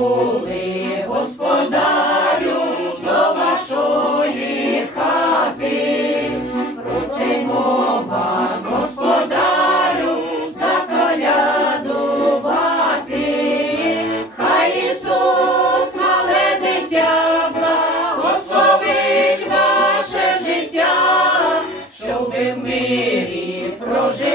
прибули, господарю до вашої хати, просимо вас, господарю, заколядувати, хай Ісус, мале дитя, благословить ваше життя, щоб в мирі прожили.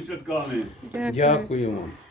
святками. Дякую. Дякуємо.